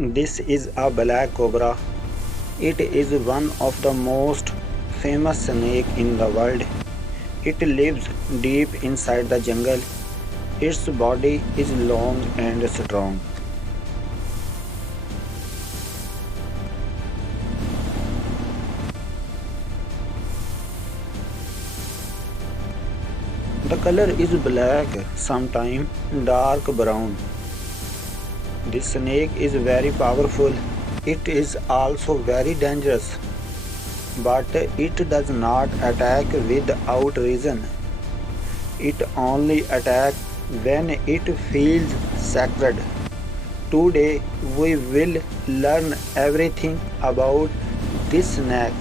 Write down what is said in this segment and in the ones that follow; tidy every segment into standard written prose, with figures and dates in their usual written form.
This is a black cobra. It is one of the most famous snake in the world. It lives deep inside the jungle. Its body is long and strong. The color is black, sometimes dark brown. This snake is very powerful. It is also very dangerous, but it does not attack without reason. It only attacks when it feels sacred. Today we will learn everything about this snake.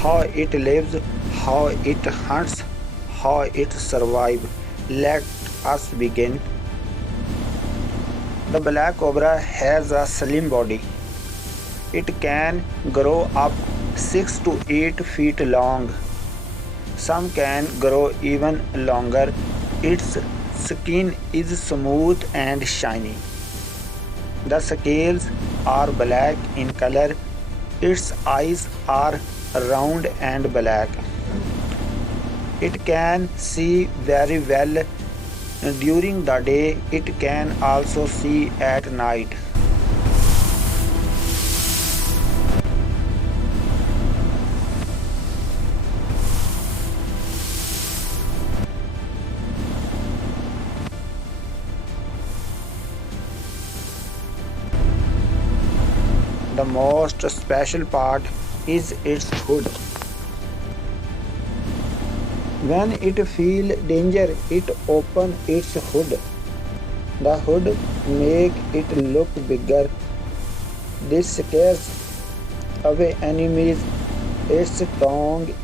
How it lives, how it hunts, how it survives. Let us begin. The black cobra has a slim body. It can grow up 6 to 8 feet long. Some can grow even longer. Its skin is smooth and shiny. The scales are black in color. Its eyes are round and black. It can see very well during the day. It can also see at night. The most special part is its hood. When it feels danger, it opens its hood. The hood makes it look bigger. This scares away enemies. Its tongue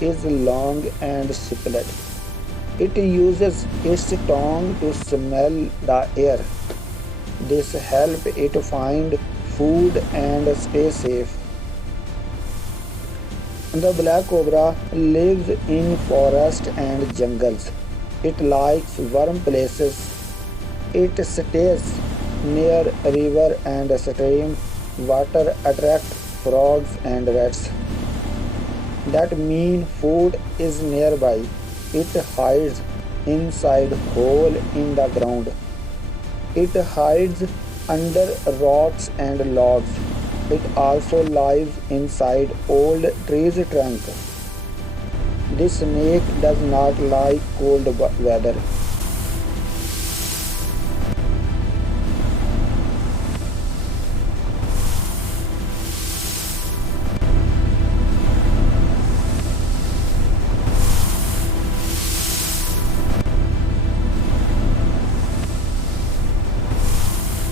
is long and split. It uses its tongue to smell the air. This helps it find food and stay safe. The black cobra lives in forests and jungles. It likes warm places. It stays near river and stream. Water attracts frogs and rats. That means food is nearby. It hides inside hole in the ground. It hides under rocks and logs. It also lives inside old trees trunk. This snake does not like cold weather.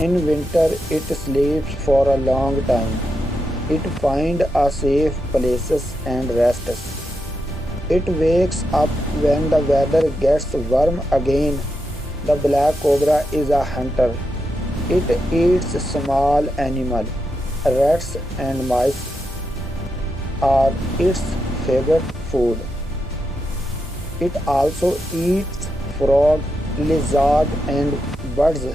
In winter, it sleeps for a long time. It finds a safe places and rests. It wakes up when the weather gets warm again. The black cobra is a hunter. It eats small animals. Rats and mice are its favorite food. It also eats frog, lizard and birds.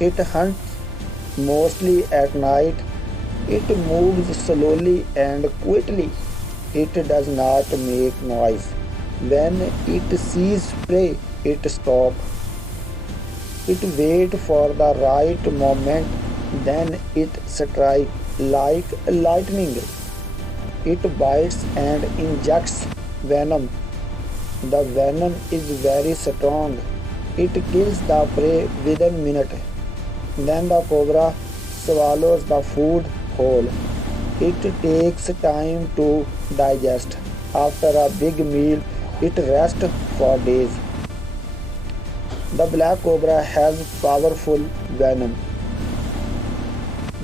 It hunts mostly at night. It moves slowly and quickly. It does not make noise. When it sees prey, it stops. It waits for the right moment, then it strikes like lightning. It bites and injects venom. The venom is very strong. It kills the prey within minutes. Then the cobra swallows the food whole. It takes time to digest. After a big meal, it rests for days. The black cobra has powerful venom.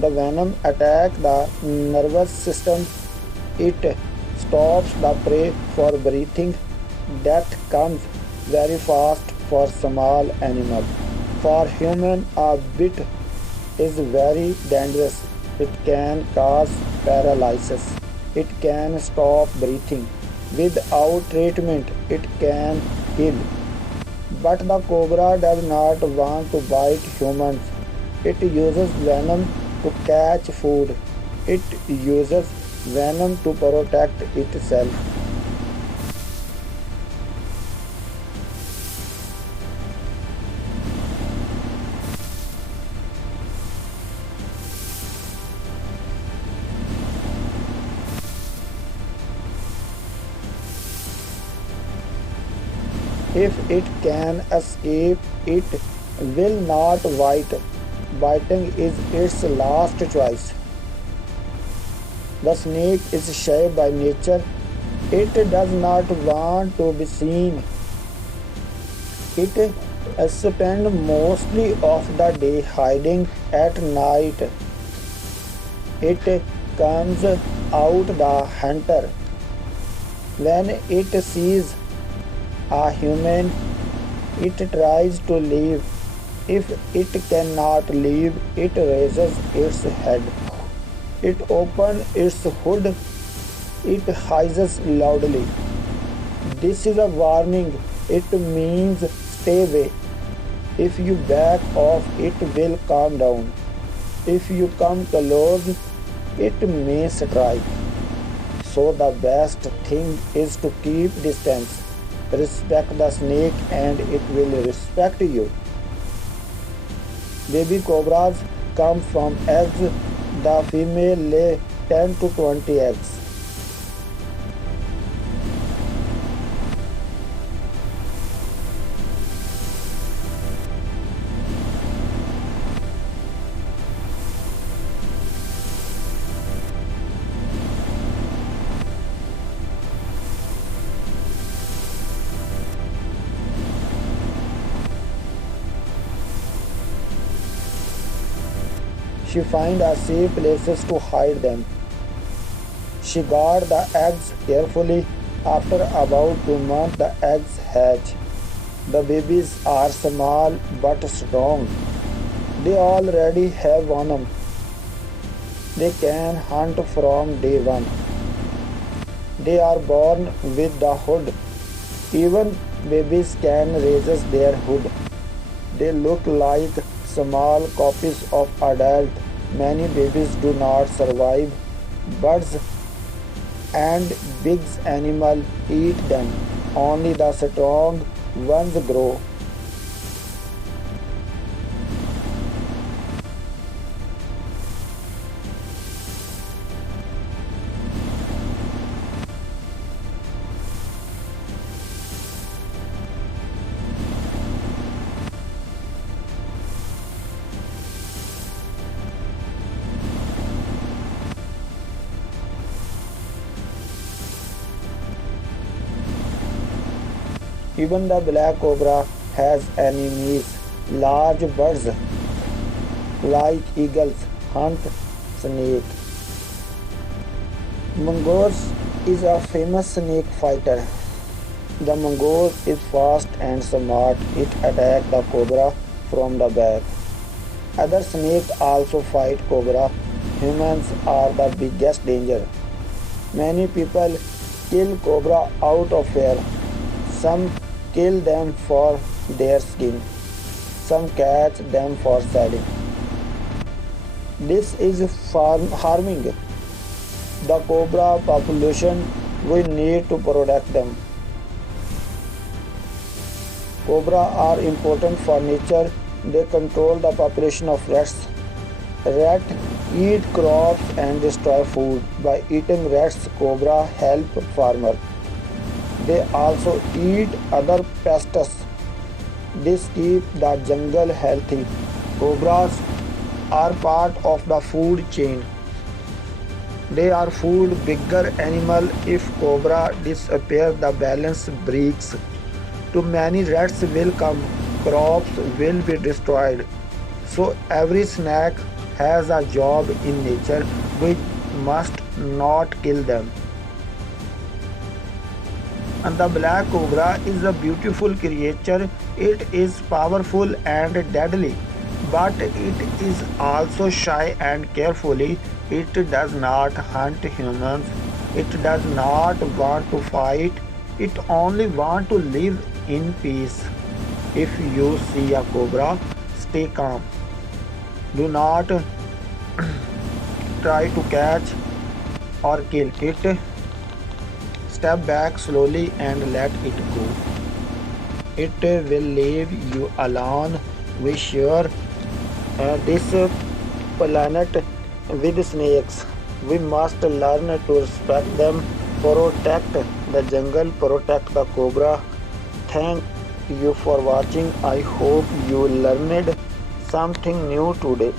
The venom attacks the nervous system. It stops the prey for breathing. Death comes very fast for small animal. For human, a bit is very dangerous. It can cause paralysis. It can stop breathing. Without treatment, it can kill. But the cobra does not want to bite humans. It uses venom to catch food. It uses venom to protect itself. If it can escape, it will not bite. Biting is its last choice. The snake is shy by nature. It does not want to be seen. It spends mostly of the day hiding. At night, it comes out the hunter. When it sees a human, it tries to leave. If it cannot leave, it raises its head. It opens its hood. It hisses loudly. This is a warning. It means stay away. If you back off, it will calm down. If you come close, it may strike. So the best thing is to keep distance. Respect the snake and it will respect you. Baby cobras come from eggs. The female lay 10 to 20 eggs. She finds a safe places to hide them. She guards the eggs carefully. After about 2 months, the eggs hatch. The babies are small but strong. They already have venom. They can hunt from day one. They are born with the hood. Even babies can raise their hood. They look like small copies of adult. Many babies do not survive. Birds and big animals eat them. Only the strong ones grow. Even the black cobra has enemies. Large birds like eagles hunt snake. Mongoose is a famous snake fighter. The mongoose is fast and smart. It attacks the cobra from the back. Other snakes also fight cobra. Humans are the biggest danger. Many people kill cobra out of fear. Some kill them for their skin. Some catch them for selling. This is harming the cobra population. We need to protect them. Cobra are important for nature. They control the population of rats. Rats eat crops and destroy food. By eating rats, cobra help farmers. They also eat other pests. This keeps the jungle healthy. Cobras are part of the food chain. They are food bigger animal. If cobra disappear, the balance breaks. Too many rats will come. Crops will be destroyed. So every snack has a job in nature. We must not kill them. And the black cobra is a beautiful creature. It is powerful and deadly, but it is also shy and carefully. It does not hunt humans. It does not want to fight. It only wants to live in peace. If you see a cobra, stay calm. Do not try to catch or kill it. Step back slowly and let it go. It will leave you alone. We share this planet with snakes. We must learn to respect them, protect the jungle, protect the cobra. Thank you for watching. I hope you learned something new today.